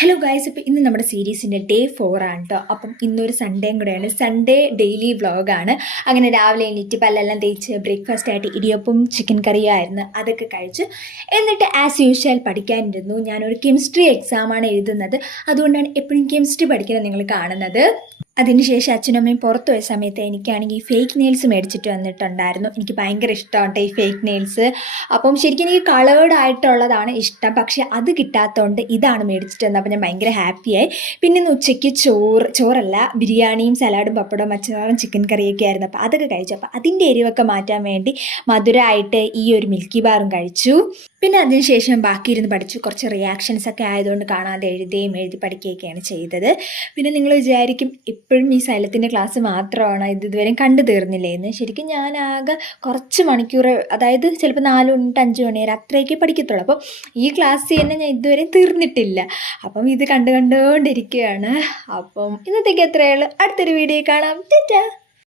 Hello guys, ഇപ്പോൾ ഇന്ന് നമ്മുടെ സീരീസിൻ്റെ ഡേ 4 ആണ് കേട്ടോ. അപ്പം ഇന്നൊരു സൺഡേയും കൂടെയാണ്. സൺഡേ ഡെയിലി വ്ളോഗാണ്. അങ്ങനെ രാവിലെ എണീറ്റ് പല്ലെല്ലാം തേച്ച് ബ്രേക്ക്ഫാസ്റ്റ് ആയിട്ട് ഇടിയപ്പം ചിക്കൻ കറിയായിരുന്നു, അതൊക്കെ കഴിച്ചു. എന്നിട്ട് ആസ് യൂഷ്വൽ പഠിക്കാനിരുന്നു. ഞാനൊരു കെമിസ്ട്രി എക്സാമാണ് എഴുതുന്നത്, അതുകൊണ്ടാണ് എപ്പോഴും കെമിസ്ട്രി പഠിക്കുന്നത് നിങ്ങൾ കാണുന്നത്. അതിനുശേഷം അച്ഛനും അമ്മയും പുറത്തു പോയ സമയത്ത് എനിക്കാണെങ്കിൽ ഈ ഫേക്ക് നെയിൽസ് മേടിച്ചിട്ട് വന്നിട്ടുണ്ടായിരുന്നു. എനിക്ക് ഭയങ്കര ഇഷ്ടമാണ് ഈ ഫേക്ക് നെയിൽസ്. അപ്പം ശരിക്കും എനിക്ക് കളേർഡ് ആയിട്ടുള്ളതാണ് ഇഷ്ടം, പക്ഷേ അത് കിട്ടാത്തതുകൊണ്ട് ഇതാണ് മേടിച്ചിട്ട് വന്നത്. അപ്പോൾ ഞാൻ ഭയങ്കര ഹാപ്പിയായി. പിന്നെ ഇന്ന് ഉച്ചയ്ക്ക് ചോറല്ല, ബിരിയാണിയും സലാഡും പപ്പടവും അച്ചാറും ചിക്കൻ കറിയൊക്കെ ആയിരുന്നു. അപ്പോൾ അതൊക്കെ കഴിച്ചു. അപ്പോൾ അതിൻ്റെ എരിവൊക്കെ മാറ്റാൻ വേണ്ടി മധുരമായിട്ട് ഈ ഒരു മിൽക്കി ബാറും കഴിച്ചു. പിന്നെ അതിനുശേഷം ബാക്കി ഇരുന്ന് പഠിച്ചു. കുറച്ച് റിയാക്ഷൻസ് ഒക്കെ ആയതുകൊണ്ട് കാണാതെ എഴുതി പഠിക്കുകയൊക്കെയാണ് ചെയ്തത്. പിന്നെ നിങ്ങൾ വിചാരിക്കും ഇപ്പോഴും ഈ സൈലത്തിൻ്റെ ക്ലാസ് മാത്രമാണ് ഇതുവരെ കണ്ടു തീർന്നില്ലേ എന്ന്. ശരിക്കും ഞാൻ ആകെ കുറച്ച് മണിക്കൂർ, അതായത് ചിലപ്പോൾ 4 തൊട്ട് 5 മണി വരെ അത്രയൊക്കെ പഠിക്കത്തുള്ളൂ. അപ്പം ഈ ക്ലാസ് തന്നെ ഞാൻ ഇതുവരെ തീർന്നിട്ടില്ല. അപ്പം ഇത് കണ്ടുകൊണ്ടിരിക്കുകയാണ്. അപ്പം ഇന്നത്തേക്ക് എത്രയേ ഉള്ളൂ. അടുത്തൊരു വീഡിയോ കാണാം. ടാറ്റാ.